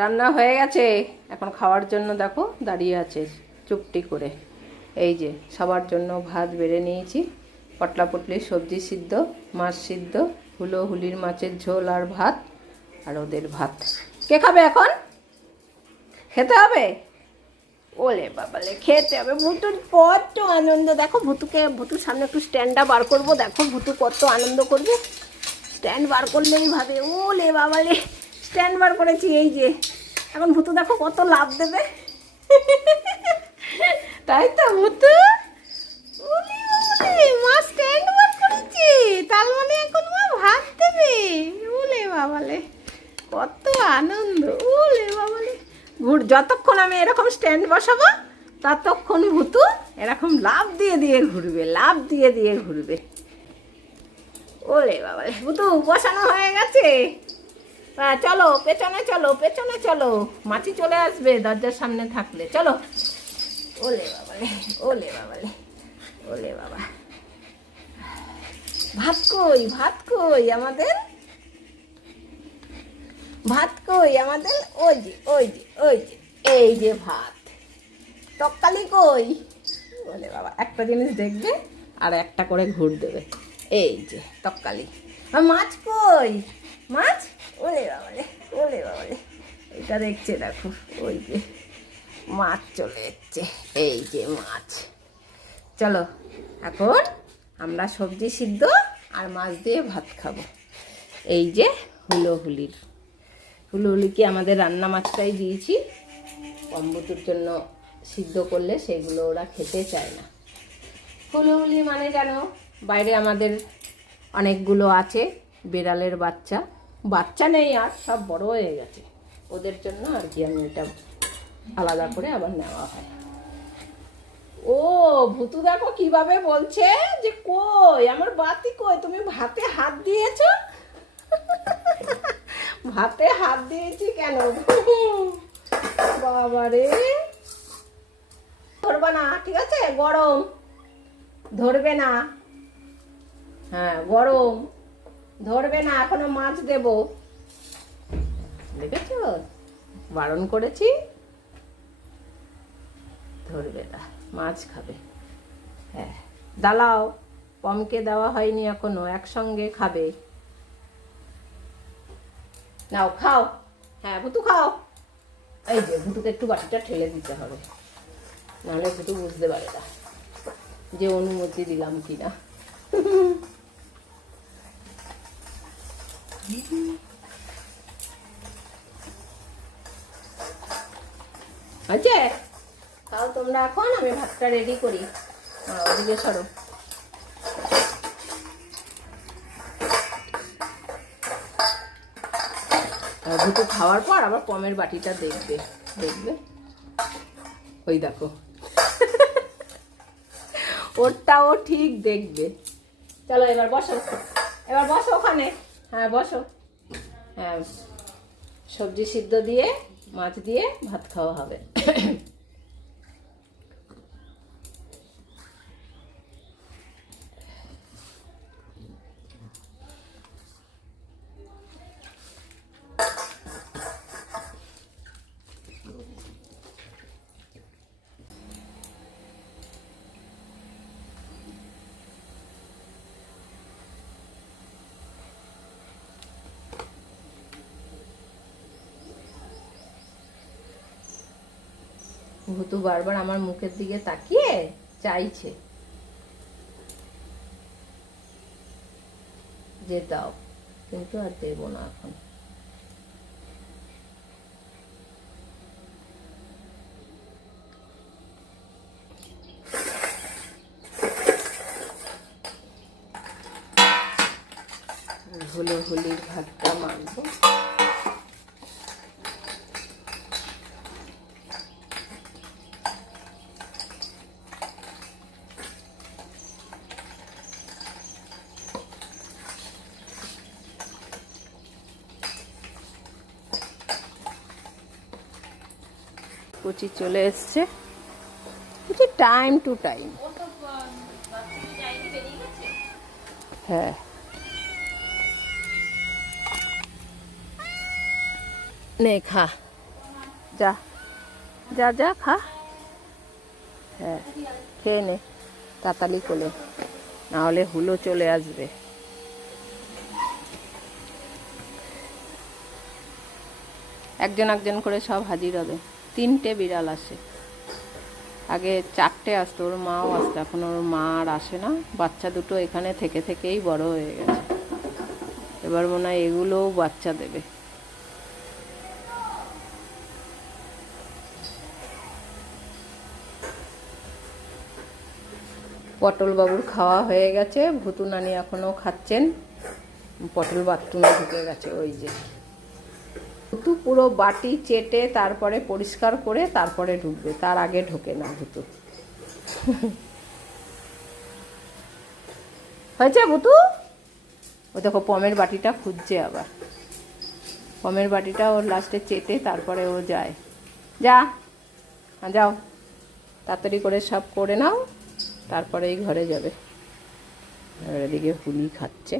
রান্না হয়ে গেছে, এখন খাওয়ার জন্য দেখো দাঁড়িয়ে আছে চুপটি করে। এই যে সবার জন্য ভাত বেড়ে নিয়েছি, পটলা পটলি সবজি সিদ্ধ, মাছ সিদ্ধ, হুলির মাছের ঝোল আর ভাত, আর ওদের ভাত। কে খাবে এখন? খেতে হবে? ওলে বাবালে খেতে হবে। ভুতুর কত আনন্দ দেখো, ভুতুর সামনে একটু স্ট্যান্ডটা বার করবো, দেখো ভুতু কত আনন্দ করবে। স্ট্যান্ড বার করলেই ভাবে ওলে বাবালে স্ট্যান্ড বার করেছি। এই যে এখন ভুতু দেখো কত লাভ দেবে। তাই তো ভুতু, ওলে বাবালে মা স্ট্যান্ড বার করেছি, তার মানে এখন মা ভাত দেবে। ওলে বাবালে কত আনন্দ। ওলে বাবালে যতক্ষণ আমি এরকম স্ট্যান্ড বসাবো ততক্ষণ ভুতু এরকম লাভ দিয়ে দিয়ে ঘুরবে, লাভ দিয়ে দিয়ে ঘুরবে। ওলে বাবা, ভুতু বসানো হয়ে গেছে। চলো পেছনে চলো, পেছনে চলো, মাছি চলে আসবে দরজার সামনে থাকলে। চলো। ওলে বাবালে, ওলে বাবালে, ওলে বাবা। ভাত কই, ভাত কই আমাদের, ভাত কই আমাদের? ওই যে ওই যে ওই যে, এই যে ভাত। তক্কালি কই? বলে বাবা একটা জিনিস দেখবে আর একটা করে ঘুর দেবে। এই যে তক্কালি। আর মাছ কই? মাছ? ওলে বাবালে, ওলে বাবালে, এটা দেখছে দেখো, ওই যে মাছ চলে এসছে। এই যে মাছ। চলো এখন আমরা সবজি সিদ্ধ আর মাছ দিয়ে ভাত খাবো। এই যে হুলিকে আমাদের রান্না মাছটাই দিয়েছি, কম্বুতুর জন্য সিদ্ধ করলে সেগুলো ওরা খেতে চায় না। হুলি মানে জানো, বাইরে আমাদের অনেকগুলো আছে বিড়ালের বাচ্চা, বাচ্চা নেই আর সব বড় হয়ে গেছে, ওদের জন্য আর কি আমি এটা আলাদা করে আবার নেওয়া হয়। ও ভুতু দেখো কিভাবে বলছে যে কই আমার বাতি কই, তুমি ভাতে হাত দিয়েছ? ভাতে হাত দিয়েছি কেন? বাবারে, ধরবে না ঠিক আছে, গরম ধরবে না। হ্যাঁ গরম ধরবে না, এখনো মাছ দেব, দেখেছ বারণ করেছি, ধরবে না, মাছ খাবে। হ্যাঁ দাঁড়াও, পমকে দেওয়া হয়নি এখনো, একসঙ্গে খাবে। নাও খাও, হ্যাঁ ভুতু খাও। এই যে ভুতুকে একটু বাটিটা ঠেলে দিতে হবে, নাহলে ভুতু বুঝতে পারে না যে অনুমতি দিলাম কিনা। আছে খাও তোমরা এখন, আমি ভাতটা রেডি করি। ওদিকে সরো। ভুতু খাওয়ার পর আবার পমের বাটিটা দেখবে, দেখবে ওই দেখো ওরটাও ঠিক দেখবে। চলো এবার বসো, এবার বসো ওখানে। হ্যাঁ বসো। হ্যাঁ সবজি সিদ্ধ দিয়ে মাছ দিয়ে ভাত খাওয়া হবে। ভুতু বারবার আমার মুখের দিকে তাকিয়ে চাইছে যে দাও, কিন্তু আর দেবো না এখন। হুলির ভাতটা মাখবো। কুচি চলে এসছে, কুচি টাইম টু টাইম। হ্যাঁ নে খা, যা যা যা খা। হ্যাঁ খেয়ে নে তাড়াতাড়ি কোলে, নাহলে হুলো চলে আসবে। একজন একজন করে সব হাজির হবে। 3টে বিড়াল আসে, আগে 4টে আসতো, ওর মাও আসতো, এখন ওর মা আর আসে না। বাচ্চা দুটো এখানে থেকে থেকেই বড় হয়ে গেছে, এবার মনে হয় এগুলোও বাচ্চা দেবে। পটল বাবুর খাওয়া হয়ে গেছে, ভুতু নানি এখনও খাচ্ছেন। পটল বাথরুমে ঢুকে গেছে, ওই যে ভুতু পুরো বাটি চেটে তারপরে পরিষ্কার করে তারপরে ঢুকবে, তার আগে ঢোকে না ভুতু। হয়েছে ভুতু? ও দেখো পমের বাটিটা খুঁজছে আবার, পমের বাটিটা ওর লাস্টে চেটে তারপরে ও যায়। যা যাও তাড়াতাড়ি করে সব করে নাও, তারপরেই ঘরে যাবে। আর এদিকে হুলি খাচ্ছে।